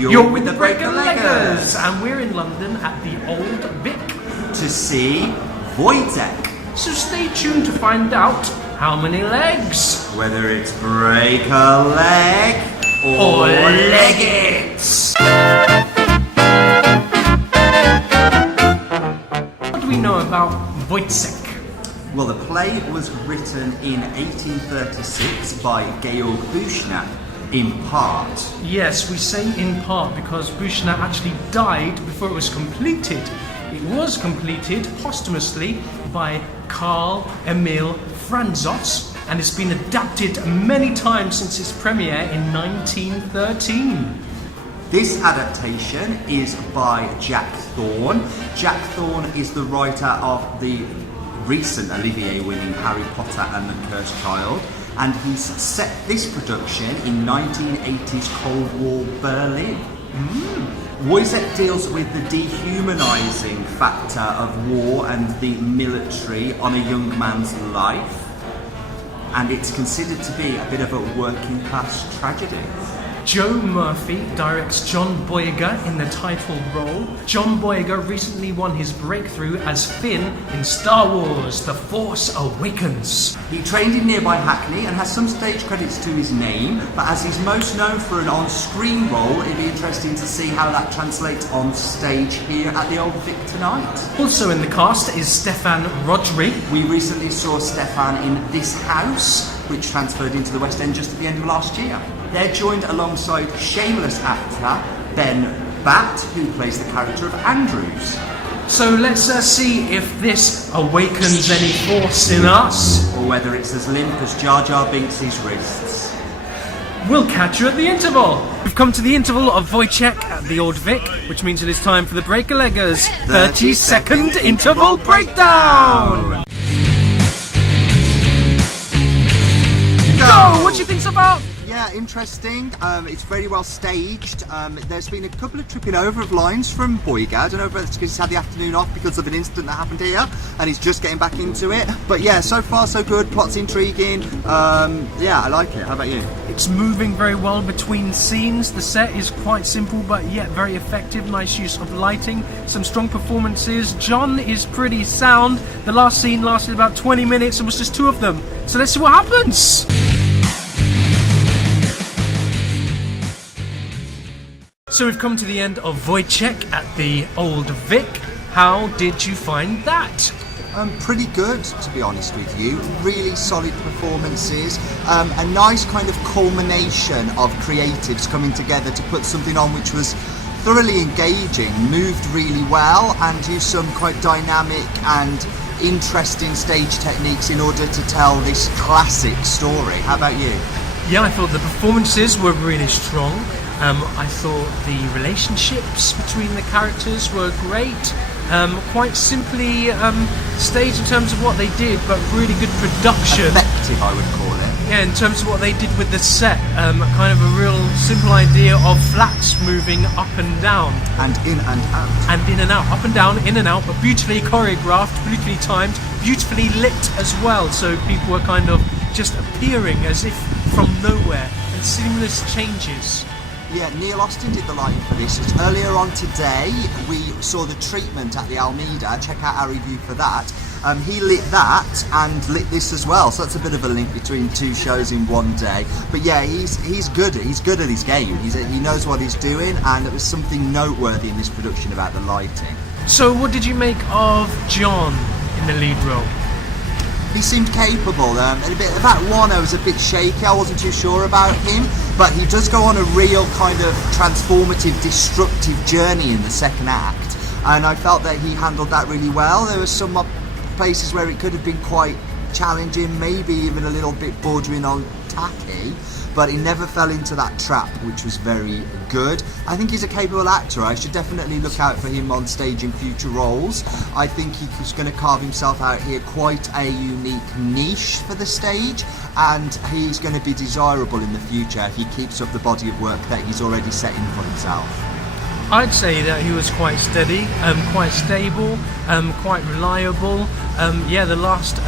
You're with the Breaker-Leggers, and we're in London at the Old Vic to see Woyzeck. So stay tuned to find out how many legs. Whether it's break a leg or leg it. What do we know about Woyzeck? Well, the play was written in 1836 by Georg Büchner, in part. Yes, we say in part because Büchner actually died before it was completed. It was completed posthumously by Carl Emil Franzos, and it's been adapted many times since its premiere in 1913. This adaptation is by Jack Thorne. Jack Thorne is the writer of the recent Olivier-winning Harry Potter and the Cursed Child, and he's set this production in 1980s Cold War Berlin. Woyzeck deals with the dehumanising factor of war and the military on a young man's life, and it's considered to be a bit of a working class tragedy. Joe Murphy directs John Boyega in the title role. John Boyega recently won his breakthrough as Finn in Star Wars: The Force Awakens. He trained in nearby Hackney and has some stage credits to his name, but as he's most known for an on-screen role, it'd be interesting to see how that translates on stage here at the Old Vic tonight. Also in the cast is Steffan Rhodri. We recently saw Steffan in This House, which transferred into the West End just at the end of last year. They're joined alongside Shameless actor Batt, who plays the character of Andrews. So let's see if this awakens any force in us. Or whether it's as limp as Jar Jar Binks' wrists. We'll catch you at the interval. We've come to the interval of Woyzeck at the Old Vic, which means it is time for the Breaker-Leggers 30-second interval breakdown. Go! What do you think's about? Yeah, interesting. It's very well staged. There's been a couple of tripping over of lines from Boyega. I don't know if it's because he's had the afternoon off because of an incident that happened here and he's just getting back into it. But yeah, so far so good. Plot's intriguing. Yeah, I like it. How about you? It's moving very well between scenes. The set is quite simple but yet very effective. Nice use of lighting. Some strong performances. John is pretty sound. The last scene lasted about 20 minutes and was just two of them. So let's see what happens. So we've come to the end of Woyzeck at the Old Vic. How did you find that? Pretty good, to be honest with you. Really solid performances. A nice kind of culmination of creatives coming together to put something on which was thoroughly engaging, moved really well, and used some quite dynamic and interesting stage techniques in order to tell this classic story. How about you? Yeah, I thought the performances were really strong. I thought the relationships between the characters were great. Quite simply staged in terms of what they did, but really good production. Effective, I would call it. Yeah, in terms of what they did with the set. Kind of a real simple idea of flats moving up and down. And in and out. And in and out. Up and down, in and out, but beautifully choreographed, beautifully timed, beautifully lit as well. So people were kind of just appearing as if from nowhere, and seamless changes. Yeah, Neil Austin did the lighting for this. Earlier on today, we saw The Treatment at the Almeida. Check out our review for that. He lit that and lit this as well, so that's a bit of a link between two shows in one day. But yeah, he's good. He's good at his game. He knows what he's doing, and there was something noteworthy in this production about the lighting. So, what did you make of John in the lead role? He seemed capable. That one, I was a bit shaky. I wasn't too sure about him, but he does go on a real kind of transformative, destructive journey in the second act, and I felt that he handled that really well. There were some places where it could have been quite challenging, maybe even a little bit bordering on tacky, but he never fell into that trap, which was very good. I think he's a capable actor. I should definitely look out for him on stage in future roles. I think he's going to carve himself out here quite a unique niche for the stage, and he's going to be desirable in the future if he keeps up the body of work that he's already setting for himself. I'd say that he was quite steady, quite stable, quite reliable. Yeah, the last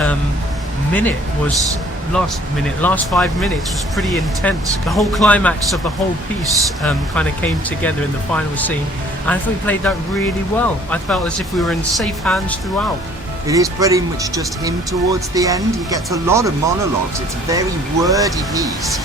minute was last 5 minutes was pretty intense. The whole climax of the whole piece kind of came together in the final scene, and I thought he played that really well. I felt as if we were in safe hands throughout. It is pretty much just him towards the end. He gets a lot of monologues. It's a very wordy piece,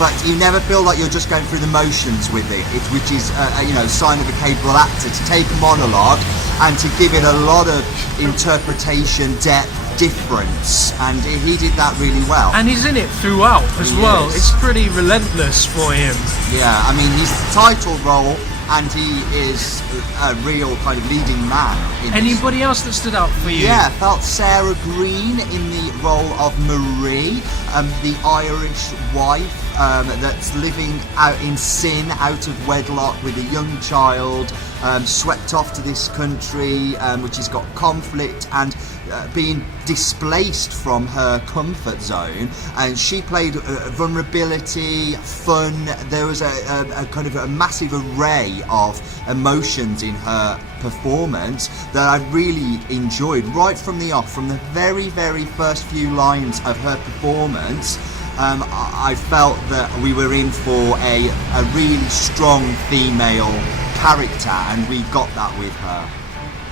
but you never feel like you're just going through the motions with it, which is a sign of a capable actor, to take a monologue and to give it a lot of interpretation, depth, difference, and he did that really well. And he's in it throughout as well. It's pretty relentless for him. Yeah, I mean, he's the title role, and he is a real kind of leading man. Anybody else that stood out for you? Yeah, felt Sarah Greene in the role of Marie, the Irish wife that's living out in sin, out of wedlock, with a young child, swept off to this country which has got conflict and being displaced from her comfort zone. And she played vulnerability, fun. There was a kind of a massive array of emotions in her performance that I really enjoyed right from the off. From the very, very first few lines of her performance, I felt that we were in for a really strong female character, and we got that with her.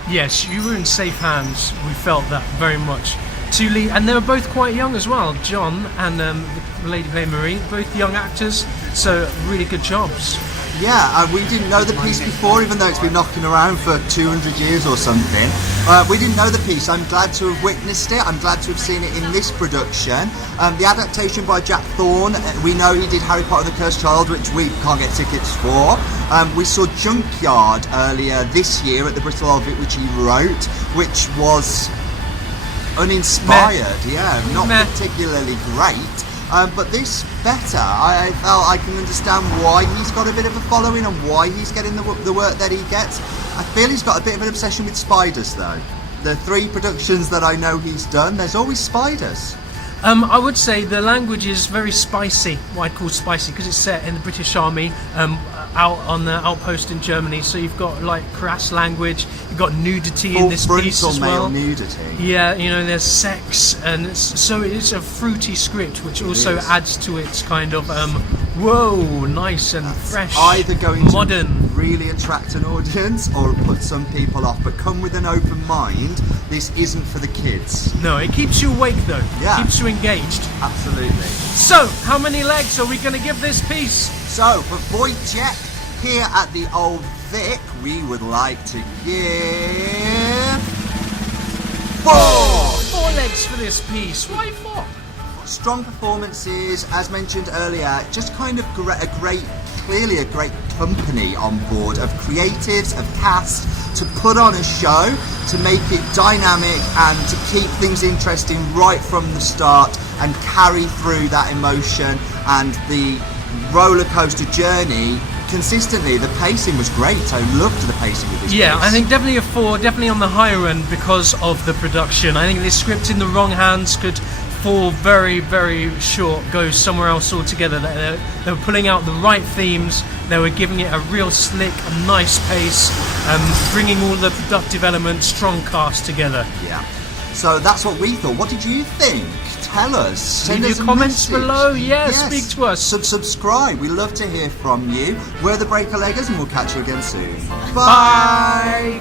Yes, you were in safe hands. We felt that very much. And they were both quite young as well. John and the lady playing Marie, both young actors, so really good jobs. Yeah, we didn't know the piece before, even though it's been knocking around for 200 years or something. We didn't know the piece. I'm glad to have witnessed it. I'm glad to have seen it in this production. The adaptation by Jack Thorne, we know he did Harry Potter and the Cursed Child, which we can't get tickets for. We saw Junkyard earlier this year at the Bristol Old Vic, which he wrote, which was uninspired. Not particularly great. But this better. I felt I can understand why he's got a bit of a following and why he's getting the work that he gets. I feel he's got a bit of an obsession with spiders, though. The 3 productions that I know he's done, there's always spiders. I would say the language is very spicy, what I'd call spicy, because it's set in the British Army, out on the outpost in Germany. So you've got like crass language, you've got nudity in this piece as well. Male nudity. Yeah, there's sex, and so it's a fruity script, which also adds to its kind of whoa, nice and fresh, either going modern, to really attract an audience or put some people off. But come with an open mind. This isn't for the kids. No, it keeps you awake though. Yeah. It keeps you engaged. Absolutely. So, how many legs are we going to give this piece? So, for Woyzeck here at the Old Vic, we would like to give 4! 4 legs for this piece. Why 4? Strong performances, as mentioned earlier, just kind of clearly a great company on board of creatives, of cast, to put on a show, to make it dynamic and to keep things interesting right from the start and carry through that emotion and the roller coaster journey consistently. The pacing was great. I loved the pacing of this piece. I think definitely a 4, definitely on the higher end because of the production. I think this script in the wrong hands could fall very, very short, go somewhere else altogether. They were pulling out the right themes, they were giving it a real slick, nice pace, bringing all the productive elements, strong cast together. Yeah. So that's what we thought. What did you think? Tell us. Send Leave us your a comments message. below. Speak to us. Subscribe. We love to hear from you. We're the Breaker-Leggers, and we'll catch you again soon. Bye.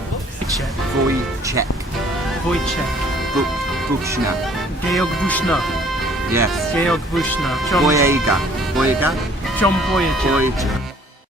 Woyzeck. Buchner. Georg Buchner. Yes. Georg Buchner. Boyega. John Boyega. Boyega.